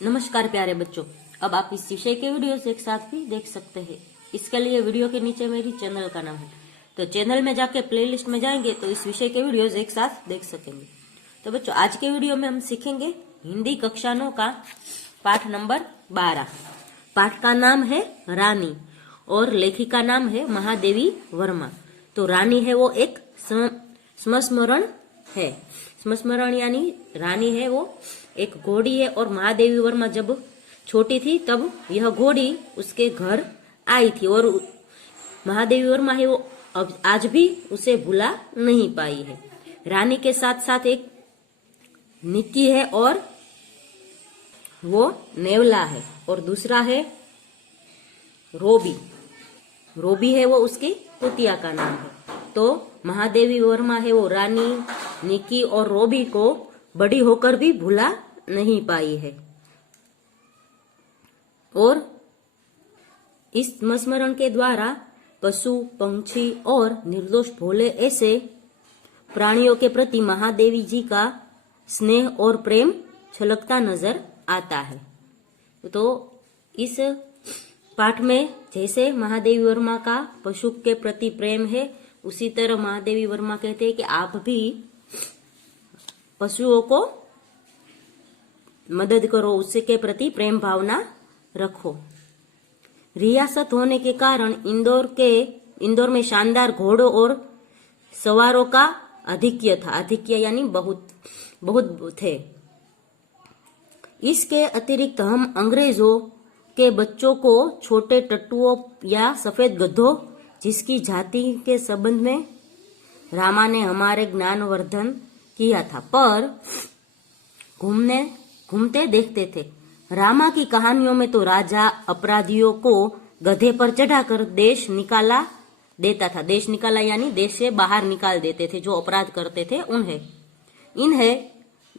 नमस्कार प्यारे बच्चों, अब आप इस विषय के वीडियोस एक साथ भी देख सकते हैं। इसके लिए वीडियो के नीचे मेरी चैनल का नाम है, तो चैनल में जाके प्लेलिस्ट में जाएंगे तो इस विषय के वीडियोस एक साथ देख सकेंगे। तो बच्चों, आज के वीडियो में हम सीखेंगे हिंदी कक्षानों का पाठ नंबर 12। पाठ का नाम है रानी और लेखिका नाम है महादेवी वर्मा। तो रानी है वो एक संस्मरण है। संस्मरण यानी रानी है वो एक घोड़ी है, और महादेवी वर्मा जब छोटी थी तब यह घोड़ी उसके घर आई थी, और महादेवी वर्मा है वो अब आज भी उसे भुला नहीं पाई है। रानी के साथ साथ एक निक्की है और वो नेवला है, और दूसरा है रोबी। रोबी है वो उसकी कुतिया का नाम है। तो महादेवी वर्मा है वो रानी, निक्की और रोबी को बड़ी होकर भी भुला नहीं पाई है। और इस संस्मरण के द्वारा पशु, पंछी और निर्दोष भोले ऐसे प्राणियों के प्रति महादेवी जी का स्नेह और प्रेम छलकता नजर आता है। तो इस पाठ में जैसे महादेवी वर्मा का पशु के प्रति प्रेम है, उसी तरह महादेवी वर्मा कहते हैं कि आप भी पशुओं को मदद करो, उसके प्रति प्रेम भावना रखो। रियासत होने के कारण इंदौर में शानदार घोड़ों और सवारों का आधिक्य था। आधिक्य यानी बहुत थे। इसके अतिरिक्त हम अंग्रेजों के बच्चों को छोटे टट्टुओं या सफेद गधों जिसकी जाति के संबंध में रामा ने हमारे ज्ञानवर्धन किया था, पर घूमते देखते थे। रामा की कहानियों में तो राजा अपराधियों को गधे पर चढ़ाकर देश निकाला देता था। देश निकाला यानी देश से बाहर निकाल देते थे जो अपराध करते थे इन्हें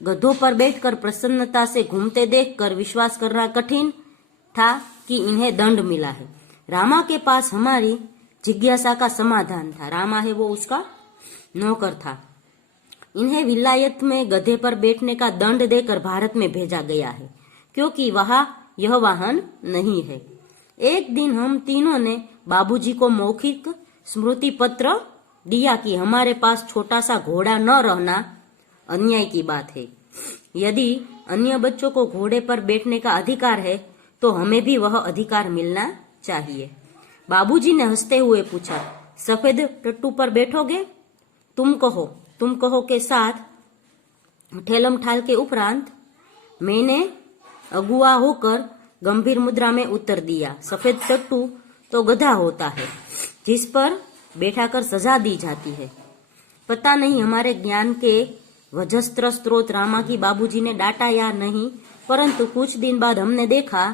गधों पर बैठकर प्रसन्नता से घूमते देखकर विश्वास करना कठिन था कि इन्हें दंड मिला है। रामा के पास हमारी जिज्ञासा का समाधान था। रामा है वो उसका नौकर था। इन्हें विलायत में गधे पर बैठने का दंड देकर भारत में भेजा गया है, क्योंकि वहां यह वाहन नहीं है। एक दिन हम तीनों ने बाबूजी को मौखिक स्मृति पत्र दिया कि हमारे पास छोटा सा घोड़ा न रहना अन्याय की बात है। यदि अन्य बच्चों को घोड़े पर बैठने का अधिकार है तो हमें भी वह अधिकार मिलना चाहिए। बाबूजी ने हंसते हुए पूछा, सफेद टट्टू पर बैठोगे? तुम कहो के साथ ठेलम ठाल के उपरांत मैंने अगुआ होकर गंभीर मुद्रा में उत्तर दिया, सफेद टट्टू तो गधा होता है जिस पर बैठाकर सजा दी जाती है। पता नहीं हमारे ज्ञान के वजस्त्र स्रोत रामा की बाबूजी ने डांटा या नहीं, परंतु कुछ दिन बाद हमने देखा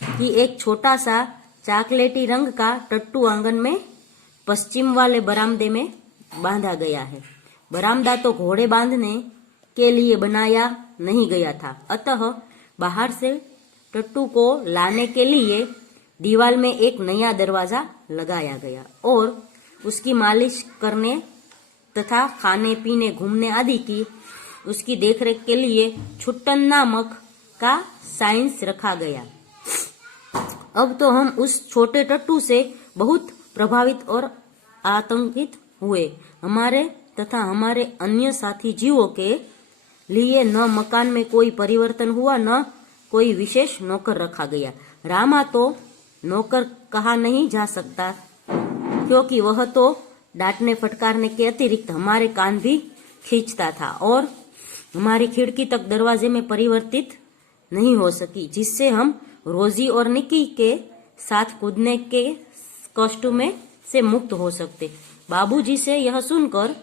कि एक छोटा सा चॉकलेटी रंग का टट्टू आंगन में पश्चिम वाले बरामदे में बांधा गया है। बरामदा तो घोड़े बांधने के लिए बनाया नहीं गया था, अतः बाहर से टट्टू को लाने के लिए दीवार में एक नया दरवाजा लगाया गया और उसकी मालिश करने तथा खाने पीने, घूमने आदि की उसकी देखरेख के लिए छुट्टन नामक का साइंस रखा गया। अब तो हम उस छोटे टट्टू से बहुत प्रभावित और आतंकित हुए। हमारे तथा हमारे अन्य साथी जीवों के लिए न मकान में कोई परिवर्तन हुआ, न कोई विशेष नौकर रखा गया। रामा तो नौकर कहा नहीं जा सकता, क्योंकि वह तो डांटने फटकारने के अतिरिक्त हमारे कान भी खींचता था और हमारी खिड़की तक दरवाजे में परिवर्तित नहीं हो सकी, जिससे हम रोजी और निक्की के साथ कूदने के कष्ट में से मुक्त हो सकते। बाबूजी से यह सुनकर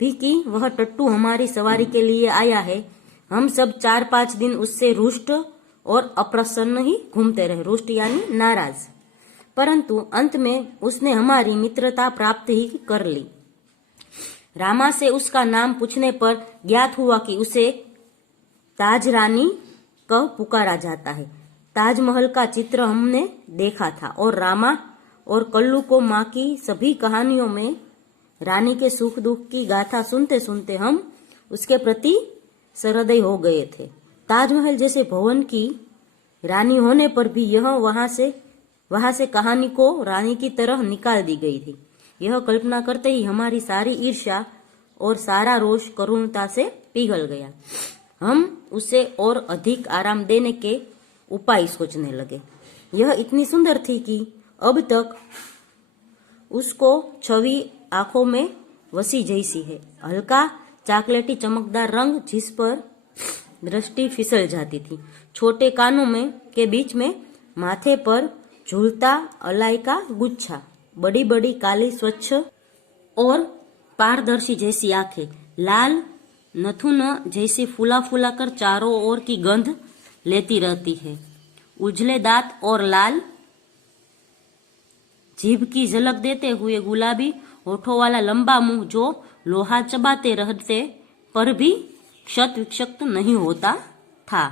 भी कि वह टट्टू हमारी सवारी के लिए आया है, हम सब 4-5 दिन उससे रुष्ट और अप्रसन्न ही घूमते रहे। रुष्ट यानी नाराज, परंतु अंत में उसने हमारी मित्रता प्राप्त ही कर ली। रामा से उसका नाम पूछने पर ज्ञात हुआ कि उसे ताज रानी कह पुकारा जाता है। ताजमहल का चित्र हमने देखा था और रामा और कल्लू को माँ की सभी कहानियों में रानी के सुख दुख की गाथा सुनते सुनते हम उसके प्रति सहृदय हो गए थे। ताजमहल जैसे भवन की रानी होने पर भी यह वहां से कहानी को रानी की तरह निकाल दी गई थी। यह कल्पना करते ही हमारी सारी ईर्ष्या और सारा रोष करुणता से पिघल गया। हम उसे और अधिक आराम देने के उपाय सोचने लगे। यह इतनी सुंदर थी कि अब तक उसको छवि आंखों में वसी जैसी है। हल्का चॉकलेटी चमकदार रंग जिस पर दृष्टि फिसल जाती थी। छोटे कानों में के बीच में माथे पर झूलता अलाई का गुच्छा, बड़ी बड़ी काली स्वच्छ और पारदर्शी जैसी आंखें, लाल नथुन जैसी फूला फूला कर चारों ओर की गंध लेती रहती है, उजले दांत और लाल जीभ की झलक देते हुए गुलाबी होठों वाला लंबा मुंह जो लोहा चबाते रहते पर भी क्षत विक्षत नहीं होता था।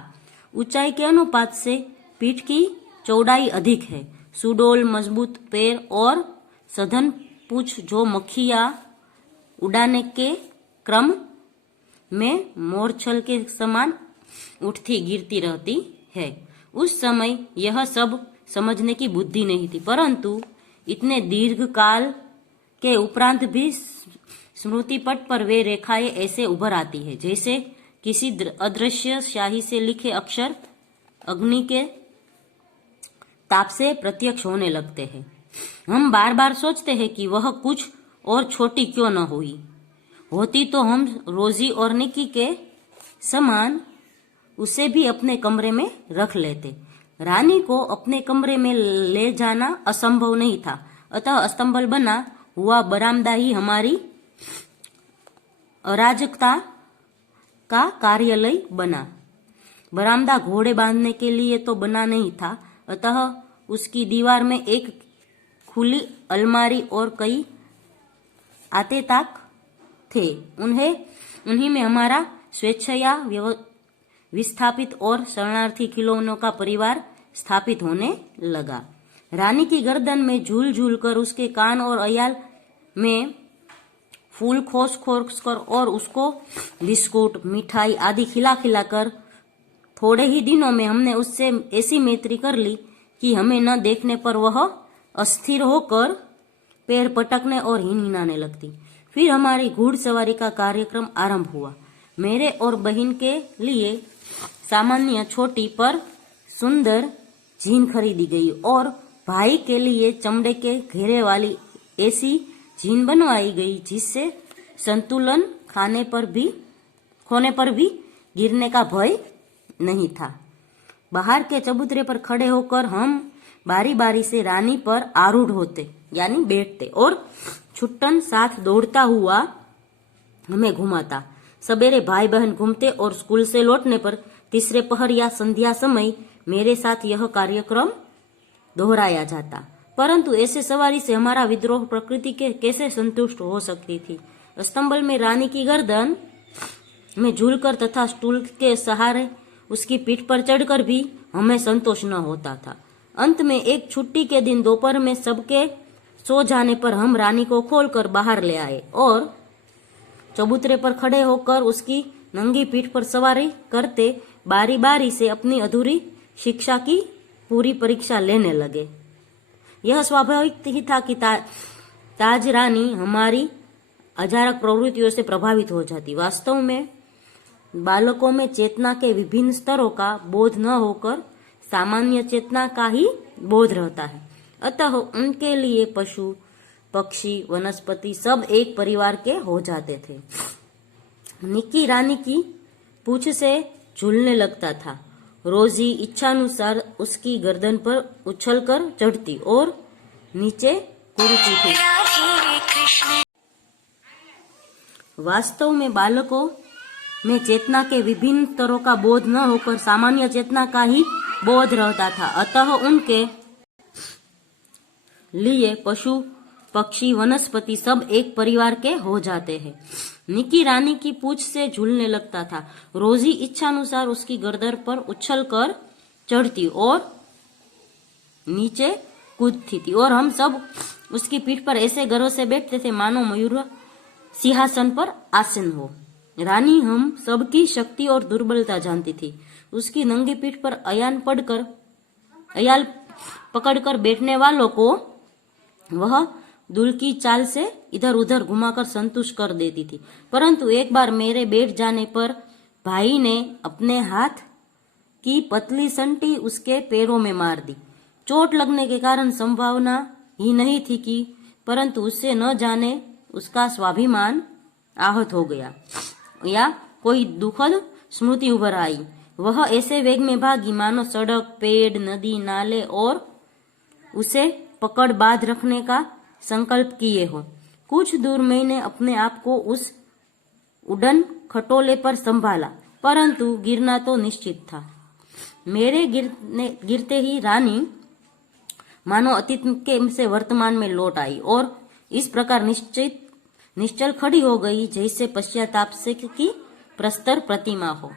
ऊंचाई के अनुपात से पीठ की चौड़ाई अधिक है। सुडौल मजबूत पैर और सघन पूंछ जो मक्खियां उड़ाने के क्रम में मोरछल के समान उठती गिरती रहती है। उस समय यह सब समझने की बुद्धि नहीं थी, परंतु इतने दीर्घ काल के उपरांत भी स्मृति पट पर वे रेखाएं ऐसे उभर आती है जैसे किसी अदृश्य शाही से लिखे अक्षर अग्नि के ताप से प्रत्यक्ष होने लगते हैं। हम बार बार सोचते हैं कि वह कुछ और छोटी क्यों न हुई होती तो हम रोजी और निकी के समान उसे भी अपने कमरे में रख लेते। रानी को अपने कमरे में ले जाना असंभव नहीं था, अतः अस्तंबल बना हुआ बरामदा ही हमारी अराजकता का कार्यालय बना। बरामदा घोड़े बांधने के लिए तो बना नहीं था, अतः उसकी दीवार में एक खुली अलमारी और कई आते ताक थे। उन्हीं में हमारा स्वेच्छया विस्थापित और शरणार्थी खिलौनों का परिवार स्थापित होने लगा। रानी की गर्दन में झूल झूल कर, उसके कान और अयाल में फूल खोस खोस कर और उसको बिस्कुट मिठाई आदि खिला खिला कर थोड़े ही दिनों में हमने उससे ऐसी मैत्री कर ली कि हमें न देखने पर वह अस्थिर होकर पैर पटकने और हिनहिनाने लगती। फिर हमारी घुड़सवारी का कार्यक्रम आरंभ हुआ। मेरे और बहन के लिए सामान्य छोटी पर सुंदर जीन खरीदी गई और भाई के लिए चमड़े के घेरे वाली ऐसी जीन बनवाई गई जिससे संतुलन खोने पर भी गिरने का भय नहीं था। बाहर के चबूतरे पर खड़े होकर हम बारी बारी से रानी पर आरूढ़ होते यानी बैठते और छुट्टन साथ दौड़ता हुआ हमें घुमाता। सवेरे भाई बहन घूमते और स्कूल से लौटने पर तीसरे पहर या संध्या समय मेरे साथ यह कार्यक्रम दोहराया जाता। परंतु ऐसे सवारी से हमारा विद्रोह प्रकृति के कैसे संतुष्ट हो सकती थी। अस्तंबल में रानी की गर्दन में झूलकर तथा स्टूल के सहारे उसकी पीठ पर चढ़कर भी हमें संतोष न होता था। अंत में एक छुट्टी के दिन दोपहर में सबके सो जाने पर हम रानी को खोलकर बाहर ले आए और चबूतरे पर खड़े होकर उसकी नंगी पीठ पर सवारी करते बारी बारी से अपनी अधूरी शिक्षा की पूरी परीक्षा लेने लगे। यह स्वाभाविक ही था कि ताज रानी हमारी अजारक प्रवृत्तियों से प्रभावित हो जाती। वास्तव में बालकों में चेतना के विभिन्न स्तरों का बोध न होकर सामान्य चेतना का ही बोध रहता है, अतः उनके लिए पशु पक्षी वनस्पति सब एक परिवार के हो जाते थे। निकी रानी की पूंछ से झूलने लगता था। रोजी इच्छानुसार उसकी गर्दन पर उछलकर चढ़ती और नीचे कूदती थी। वास्तव में बालकों में चेतना के विभिन्न स्तरों का बोध न होकर सामान्य चेतना का ही बोध रहता था, अतः उनके लिए पशु पक्षी वनस्पति सब एक परिवार के हो जाते हैं। निकी रानी की पूंछ से झूलने लगता था। रोजी इच्छानुसार उसकी गर्दन पर उछलकर चढ़ती और नीचे कूदती थी और हम सब उसकी पीठ पर ऐसे गर्व से बैठते थे मानो मयूर सिंहासन पर आसीन हो। रानी हम सबकी शक्ति और दुर्बलता जानती थी। उसकी नंगी पीठ पर अयाल पकड़कर बैठने वालों को वह दुल की चाल से इधर उधर घुमाकर संतुष्ट कर देती थी। परंतु एक बार मेरे बैठ जाने पर भाई ने अपने हाथ की पतली संटी उसके पैरों में मार दी। चोट लगने के कारण संभावना ही नहीं थी कि, परंतु उससे न जाने उसका स्वाभिमान आहत हो गया या कोई दुखद स्मृति उभर आई। वह ऐसे वेग में भागी मानो सड़क, पेड़, नदी, नाले और उसे पकड़ बांध रखने का संकल्प किए हो। कुछ दूर मैंने अपने आप को उस उड़न खटोले पर संभाला, परंतु गिरना तो निश्चित था। मेरे गिरते ही रानी मानो अतीत के से वर्तमान में लौट आई और इस प्रकार निश्चल खड़ी हो गई जैसे पश्चाताप से की प्रस्तर प्रतिमा हो।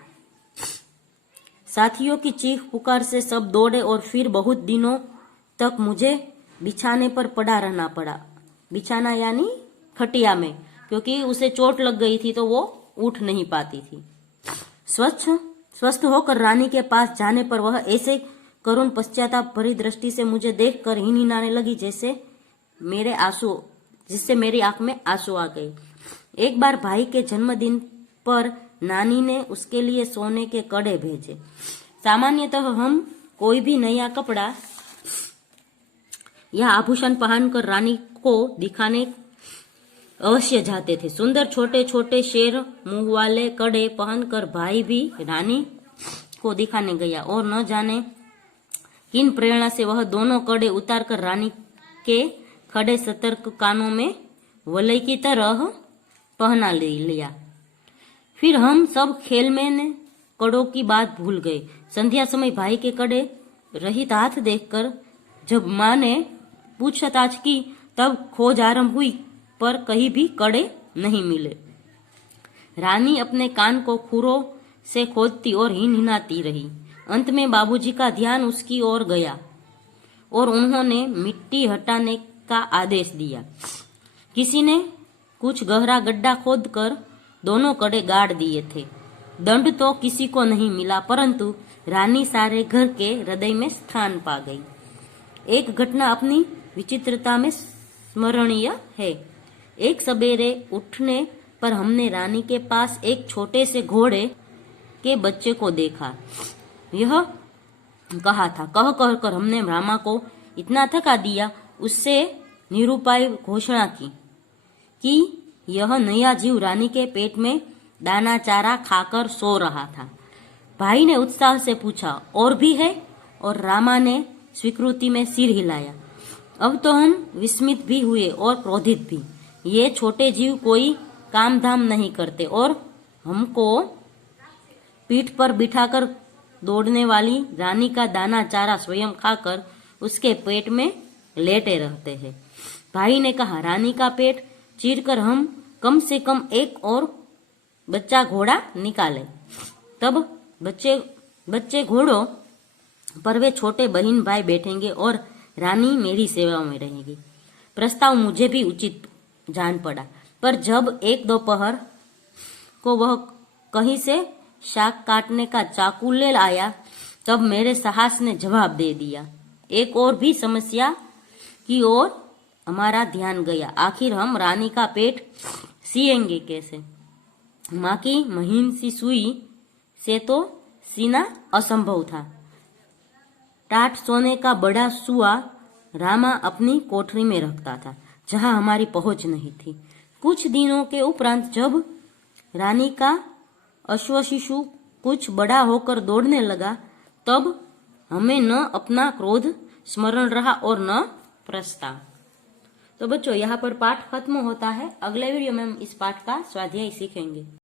साथियों की चीख पुकार से सब दौड़े और फिर बहुत दिनों तक मुझे बिछाने पर पड़ा रहना पड़ा। बिछाना यानी खटिया में, क्योंकि उसे चोट लग गई थी तो वो उठ नहीं पाती थी। स्वस्थ होकर रानी के पास जाने पर वह ऐसे करुण पश्चाताप भरी दृष्टि से मुझे देखकर हिनहिनाने लगी जिससे मेरी आंख में आंसू आ गए। एक बार भाई के जन्मदिन पर नानी ने उसके लिए सोने के कड़े भेजे। सामान्यतः हम कोई भी नया कपड़ा या आभूषण पहनकर रानी को दिखाने अवश्य जाते थे। सुंदर छोटे छोटे शेर मुंह वाले कड़े पहनकर भाई भी रानी को दिखाने गया और न जाने किन प्रेरणा से वह दोनों कड़े उतारकर रानी के खड़े सतर्क कानों में वलय की तरह पहना लिया। फिर हम सब खेल में कड़ों की बात भूल गए। संध्या समय भाई के कड़े रहित हाथ देखकर जब माँ ने पूछताछ की तब खोज आरंभ हुई, पर कहीं भी कड़े नहीं मिले। रानी अपने कान को खुरों से खोदती और हिनहिनाती रही। अंत में बाबूजी का ध्यान उसकी ओर गया और उन्होंने मिट्टी हटाने का आदेश दिया। किसी ने कुछ गहरा गड्ढा खोदकर दोनों कड़े गाड़ दिए थे। दंड तो किसी को नहीं मिला, परंतु रानी सारे घर के हृदय में स्थान पा गई। एक घटना अपनी विचित्रता में स्मरणीय है। एक सवेरे उठने पर हमने रानी के पास एक छोटे से घोड़े के बच्चे को देखा। यह कहा था, कह कर हमने रामा को इतना थका दिया, उससे निरुपाय घोषणा की कि यह नया जीव रानी के पेट में दाना चारा खाकर सो रहा था। भाई ने उत्साह से पूछा, और भी है? और रामा ने स्वीकृति में सिर हिलाया। अब तो हम विस्मित भी हुए और क्रोधित भी। ये छोटे जीव कोई काम धाम नहीं करते और हमको पीठ पर बिठाकर दौड़ने वाली रानी का दाना चारा स्वयं खाकर उसके पेट में लेटे रहते हैं। भाई ने कहा, रानी का पेट चीरकर हम कम से कम एक और बच्चा घोड़ा निकाले, तब बच्चे घोड़ों पर वे छोटे बहन भाई बैठेंगे और रानी मेरी सेवा में रहेगी। प्रस्ताव मुझे भी उचित जान पड़ा, पर जब एक दोपहर को वह कहीं से शाक काटने का चाकू ले आया, तब मेरे साहस ने जवाब दे दिया। एक और भी समस्या की ओर हमारा ध्यान गया। आखिर हम रानी का पेट सिएंगे कैसे? माँ की महीन सी सुई से तो सीना असंभव था। टाट सोने का बड़ा सुआ रामा अपनी कोठरी में रखता था, जहां हमारी पहुंच नहीं थी। कुछ दिनों के उपरांत जब रानी का अश्व शिशु कुछ बड़ा होकर दौड़ने लगा, तब हमें न अपना क्रोध स्मरण रहा और न प्रस्ताव। तो बच्चों, यहाँ पर पाठ खत्म होता है। अगले वीडियो में हम इस पाठ का स्वाध्याय सीखेंगे।